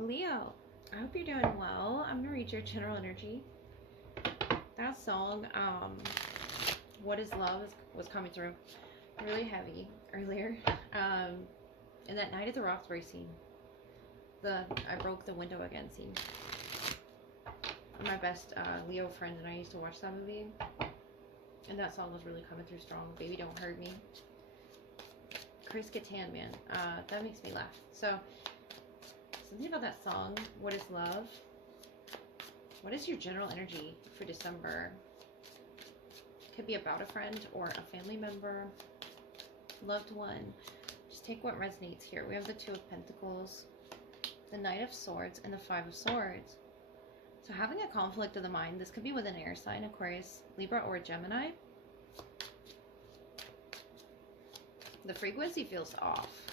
Leo, I hope you're doing well. I'm gonna read your general energy. That song, "What Is Love," was coming through really heavy earlier. And that Night at the Roxbury scene, the "I broke the window again" scene. My best Leo friend and I used to watch that movie, and that song was really coming through strong. "Baby Don't Hurt Me." Chris Kattan, man, that makes me laugh. So something about that song, "What Is Love." What is your general energy for December? Could be about a friend or a family member, loved one. Just take what resonates here. We have the Two of Pentacles, the Knight of Swords, and the Five of Swords. So having a conflict of the mind, this could be with an air sign, Aquarius, Libra, or Gemini. The frequency feels off,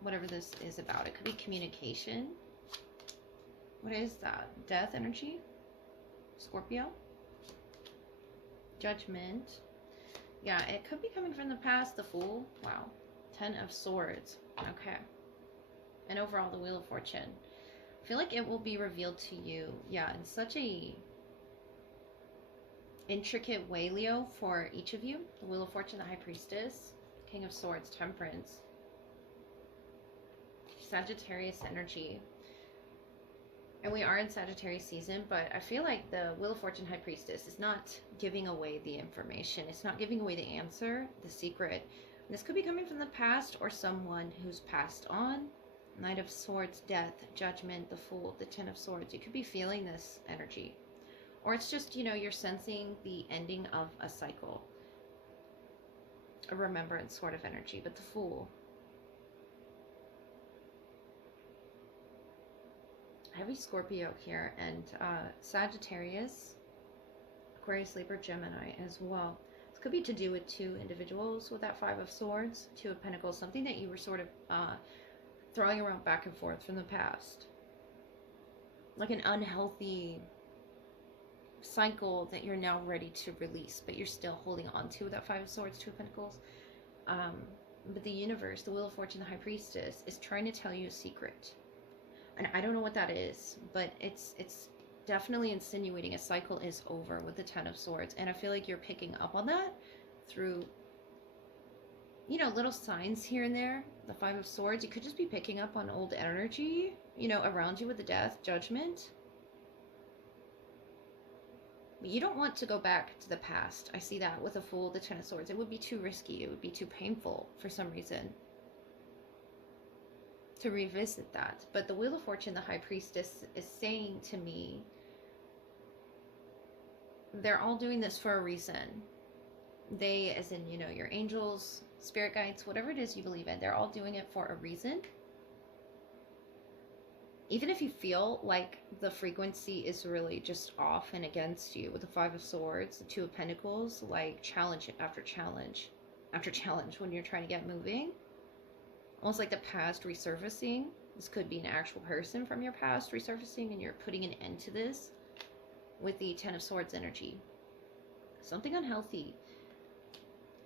whatever this is about. It could be communication. What is that? Death energy? Scorpio? Judgment. Yeah, it could be coming from the past. The Fool. Wow. Ten of Swords. Okay. And overall, the Wheel of Fortune. I feel like it will be revealed to you, yeah, in such a intricate way, Leo, for each of you. The Wheel of Fortune, the High Priestess, King of Swords, Temperance, Sagittarius energy. And we are in Sagittarius season, but I feel like the Wheel of Fortune, High Priestess is not giving away the information. It's not giving away the answer, the secret. And this could be coming from the past or someone who's passed on. Knight of Swords, Death, Judgment, the Fool, the Ten of Swords. You could be feeling this energy. Or it's just, you know, you're sensing the ending of a cycle. A remembrance sort of energy. But the Fool. Heavy Scorpio here. And Sagittarius, Aquarius, Libra, Gemini as well. This could be to do with two individuals with that Five of Swords, Two of Pentacles. Something that you were sort of throwing around back and forth from the past. Like an unhealthy cycle that you're now ready to release, but you're still holding on to that Five of Swords, Two of Pentacles. But the universe, the Wheel of Fortune, the High Priestess, is trying to tell you a secret. And I don't know what that is, but it's definitely insinuating a cycle is over with the Ten of Swords. And I feel like you're picking up on that through, you know, little signs here and there. The Five of Swords, you could just be picking up on old energy, you know, around you with the Death, Judgment. But you don't want to go back to the past. I see that with the Fool, the Ten of Swords. It would be too risky. It would be too painful for some reason to revisit that. But the Wheel of Fortune, the High Priestess, is saying to me, they're all doing this for a reason. They, as in, you know, your angels, spirit guides, whatever it is you believe in, they're all doing it for a reason. Even if you feel like the frequency is really just off and against you with the Five of Swords, the Two of Pentacles, like challenge after challenge after challenge when you're trying to get moving. Almost like the past resurfacing. This could be an actual person from your past resurfacing and you're putting an end to this with the Ten of Swords energy. Something unhealthy.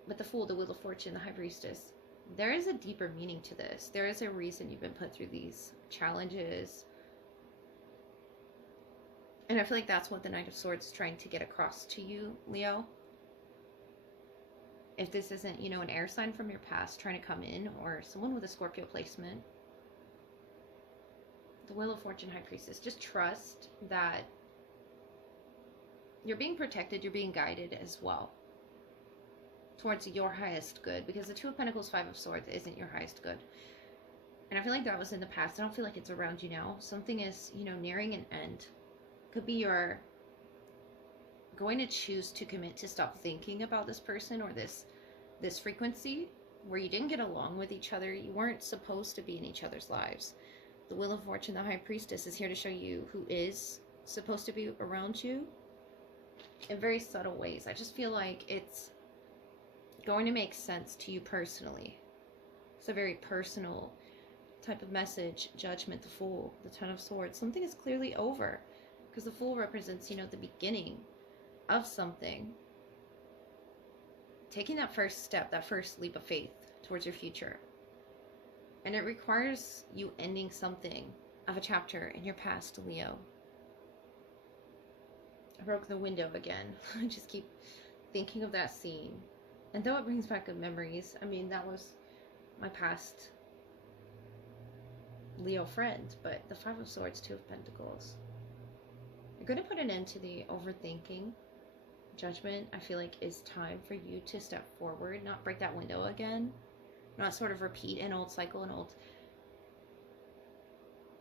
But the Fool, the Wheel of Fortune, the High Priestess, there is a deeper meaning to this. There is a reason you've been put through these challenges. And I feel like that's what the Knight of Swords is trying to get across to you, Leo. If this isn't, you know, an air sign from your past trying to come in, or someone with a Scorpio placement. The Wheel of Fortune, High Priestess. Just trust that you're being protected, you're being guided as well towards your highest good, because the Two of Pentacles, Five of Swords isn't your highest good. And I feel like that was in the past. I don't feel like it's around you now. Something is, you know, nearing an end. Could be you're going to choose to commit to stop thinking about this person or this frequency where you didn't get along with each other. You weren't supposed to be in each other's lives. The Wheel of Fortune, the High Priestess, is here to show you who is supposed to be around you in very subtle ways. I just feel like it's going to make sense to you personally. It's a very personal type of message. Judgment, the Fool, the Ten of Swords. Something is clearly over, because the Fool represents, you know, the beginning of something. Taking that first step, that first leap of faith towards your future. And it requires you ending something of a chapter in your past, Leo. I broke the window again. I just keep thinking of that scene. And though it brings back good memories, I mean, that was my past Leo friend, but the Five of Swords, Two of Pentacles. You're going to put an end to the overthinking. Judgment, I feel like, is time for you to step forward, not break that window again, not sort of repeat an old cycle, an old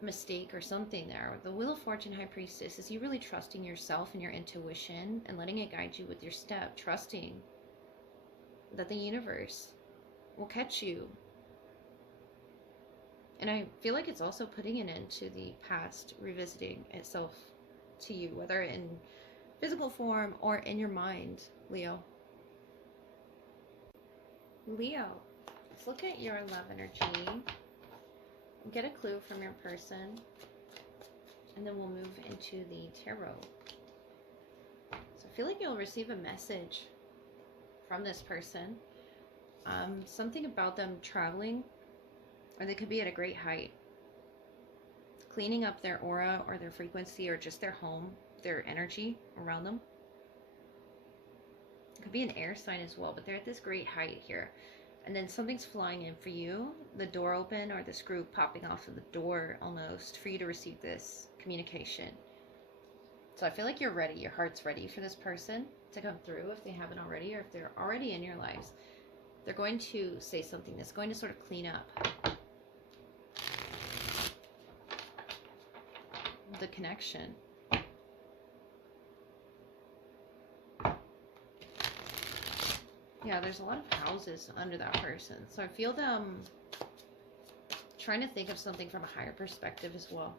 mistake or something there. The Wheel of Fortune, High Priestess, is you really trusting yourself and your intuition and letting it guide you with your step, trusting that the universe will catch you. And I feel like it's also putting an end to the past revisiting itself to you, whether in physical form or in your mind, Leo. Leo, let's look at your love energy. Get a clue from your person, and then we'll move into the tarot. So I feel like you'll receive a message from this person. Something about them traveling, or they could be at a great height, cleaning up their aura or their frequency or just their home, their energy around them. It could be an air sign as well, but they're at this great height here. And then something's flying in for you, the door open or the screw popping off of the door almost, for you to receive this communication. So I feel like you're ready, your heart's ready for this person to come through if they haven't already, or if they're already in your lives. They're going to say something that's going to sort of clean up the connection. Yeah, there's a lot of houses under that person. So I feel them trying to think of something from a higher perspective as well.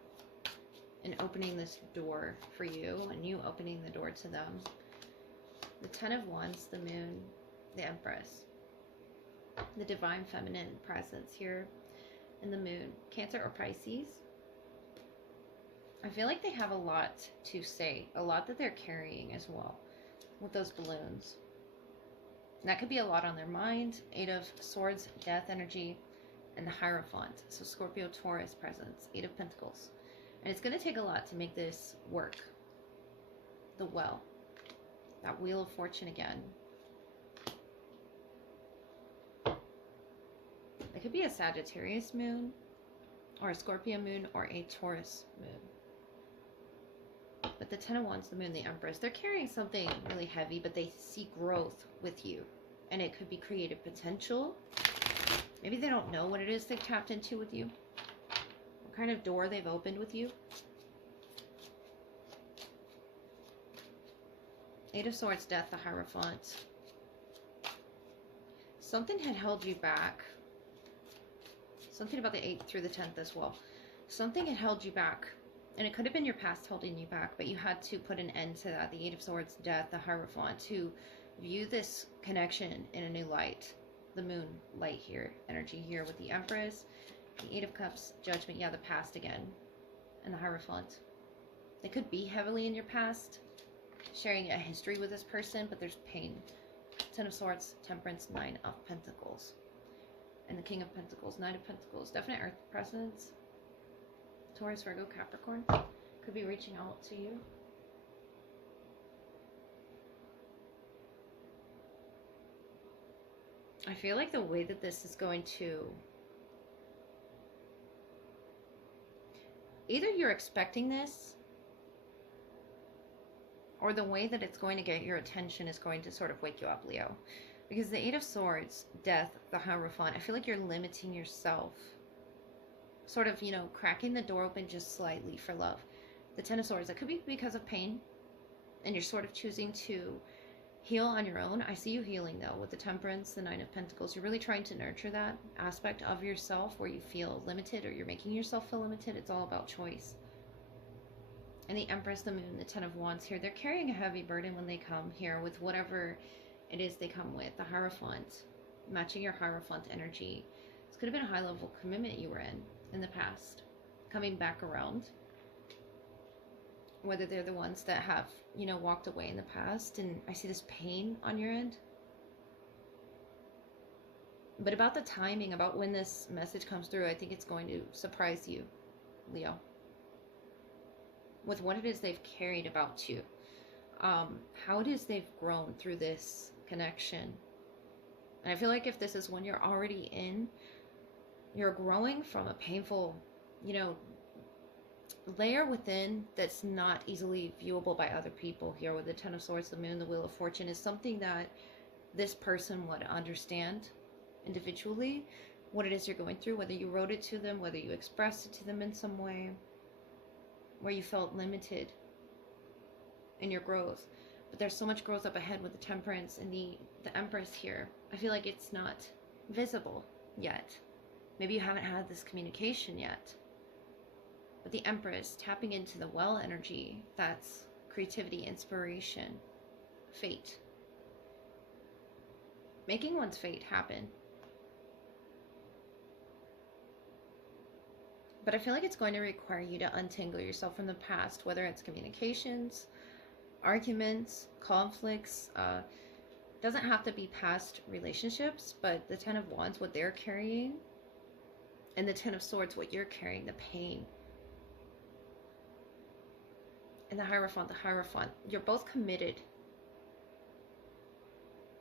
And opening this door for you, and you opening the door to them. The Ten of Wands, the Moon, the Empress. The Divine Feminine presence here in the Moon. Cancer or Pisces. I feel like they have a lot to say. A lot that they're carrying as well. With those balloons. And that could be a lot on their mind. Eight of Swords, death energy, and the Hierophant. So Scorpio, Taurus presence. Eight of Pentacles. And it's going to take a lot to make this work. The Well. That Wheel of Fortune again. It could be a Sagittarius moon, or a Scorpio moon, or a Taurus moon. But the Ten of Wands, the Moon, the Empress, they're carrying something really heavy, but they see growth with you. And it could be creative potential. Maybe they don't know what it is they've tapped into with you. What kind of door they've opened with you. Eight of Swords, death, the Hierophant. Something had held you back. Something about the 8th through the 10th as well. Something had held you back. And it could have been your past holding you back, but you had to put an end to that. The Eight of Swords, death, the Hierophant, to view this connection in a new light. The Moon light here, energy here with the Empress, the Eight of Cups, Judgment, yeah, the past again, and the Hierophant. They could be heavily in your past, sharing a history with this person, but there's pain. Ten of Swords, Temperance, Nine of Pentacles, and the King of Pentacles, Nine of Pentacles. Definite Earth presence. Taurus, Virgo, Capricorn could be reaching out to you. I feel like the way that this is going to... Either you're expecting this, or the way that it's going to get your attention is going to sort of wake you up, Leo. Because the Eight of Swords, death, the Hierophant, I feel like you're limiting yourself. Sort of, you know, cracking the door open just slightly for love. The Ten of Swords, that could be because of pain. And you're sort of choosing to heal on your own. I see you healing, though, with the Temperance, the Nine of Pentacles. You're really trying to nurture that aspect of yourself where you feel limited, or you're making yourself feel limited. It's all about choice. And the Empress, the Moon, the Ten of Wands here, they're carrying a heavy burden when they come here with whatever it is they come with. The Hierophant, matching your Hierophant energy. This could have been a high-level commitment you were in the past, coming back around. Whether they're the ones that have, you know, walked away in the past, and I see this pain on your end. But about the timing, about when this message comes through, I think it's going to surprise you, Leo. with what it is they've carried about you, how it is they've grown through this connection. And I feel like if this is one you're already in, you're growing from a painful, layer within that's not easily viewable by other people. Here with the Ten of Swords, the Moon, the Wheel of Fortune is something that this person would understand individually, what it is you're going through, whether you wrote it to them, whether you expressed it to them in some way, where you felt limited in your growth. But there's so much growth up ahead with the Temperance and the Empress here. I feel like it's not visible yet. Maybe you haven't had this communication yet. But the Empress, tapping into the well energy, that's creativity, inspiration, fate. Making one's fate happen. But I feel like it's going to require you to untangle yourself from the past, whether it's communications, arguments, conflicts. Doesn't have to be past relationships, but the Ten of Wands, what they're carrying, and the Ten of Swords, what you're carrying, the pain. And the Hierophant, you're both committed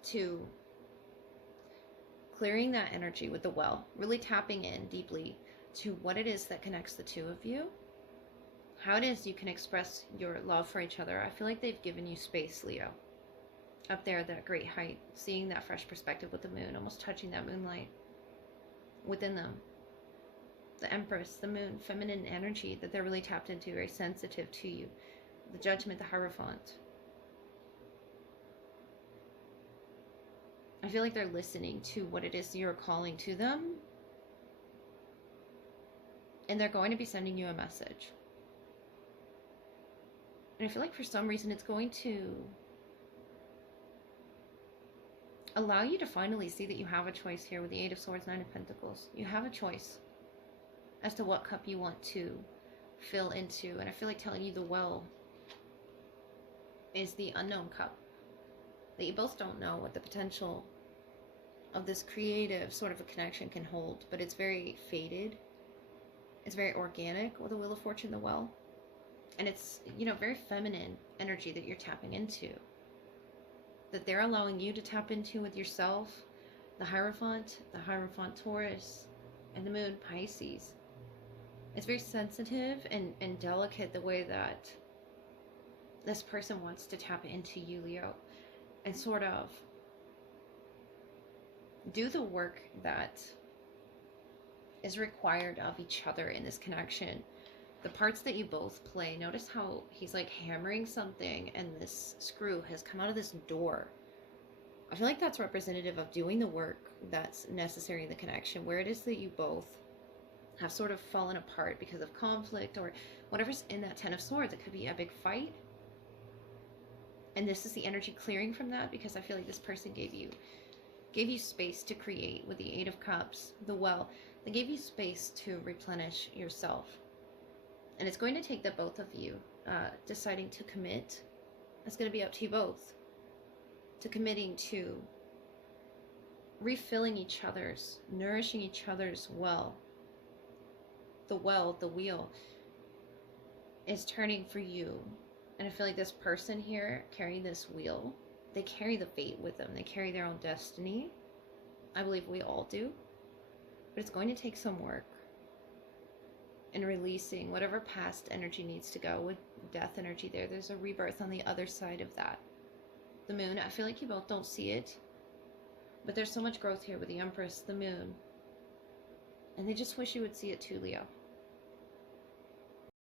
to clearing that energy with the well, really tapping in deeply to what it is that connects the two of you, how it is you can express your love for each other. I feel like they've given you space, Leo, up there at that great height, seeing that fresh perspective with the moon, almost touching that moonlight within them. The Empress, the moon, feminine energy that they're really tapped into, very sensitive to you. The Judgment, the Hierophant. I feel like they're listening to what it is you're calling to them. And they're going to be sending you a message. And I feel like for some reason it's going to allow you to finally see that you have a choice here with the Eight of Swords, Nine of Pentacles. You have a choice as to what cup you want to fill into. And I feel like telling you the well is the unknown cup. That you both don't know what the potential of this creative sort of a connection can hold. But it's very fated. It's very organic with the Wheel of Fortune, the well. And it's, very feminine energy that you're tapping into. That they're allowing you to tap into with yourself. The Hierophant Taurus, and the Moon, Pisces. It's very sensitive and delicate the way that this person wants to tap into you, Leo. And sort of do the work that is required of each other in this connection. The parts that you both play. Notice how he's like hammering something and this screw has come out of this door. I feel like that's representative of doing the work that's necessary in the connection, where it is that you both have sort of fallen apart because of conflict or whatever's in that Ten of Swords. It could be a big fight. And this is the energy clearing from that, because I feel like this person gave you space to create with the Eight of Cups, the well. They gave you space to replenish yourself. And it's going to take the both of you deciding to commit. It's going to be up to you both. To committing to refilling each other's, nourishing each other's well. The well, the wheel, is turning for you. And I feel like this person here carrying this wheel, they carry the fate with them. They carry their own destiny. I believe we all do. But it's going to take some work in releasing whatever past energy needs to go. With death energy there's a rebirth on the other side of that. The moon, I feel like you both don't see it, but there's so much growth here with the Empress, the moon, and they just wish you would see it too, Leo.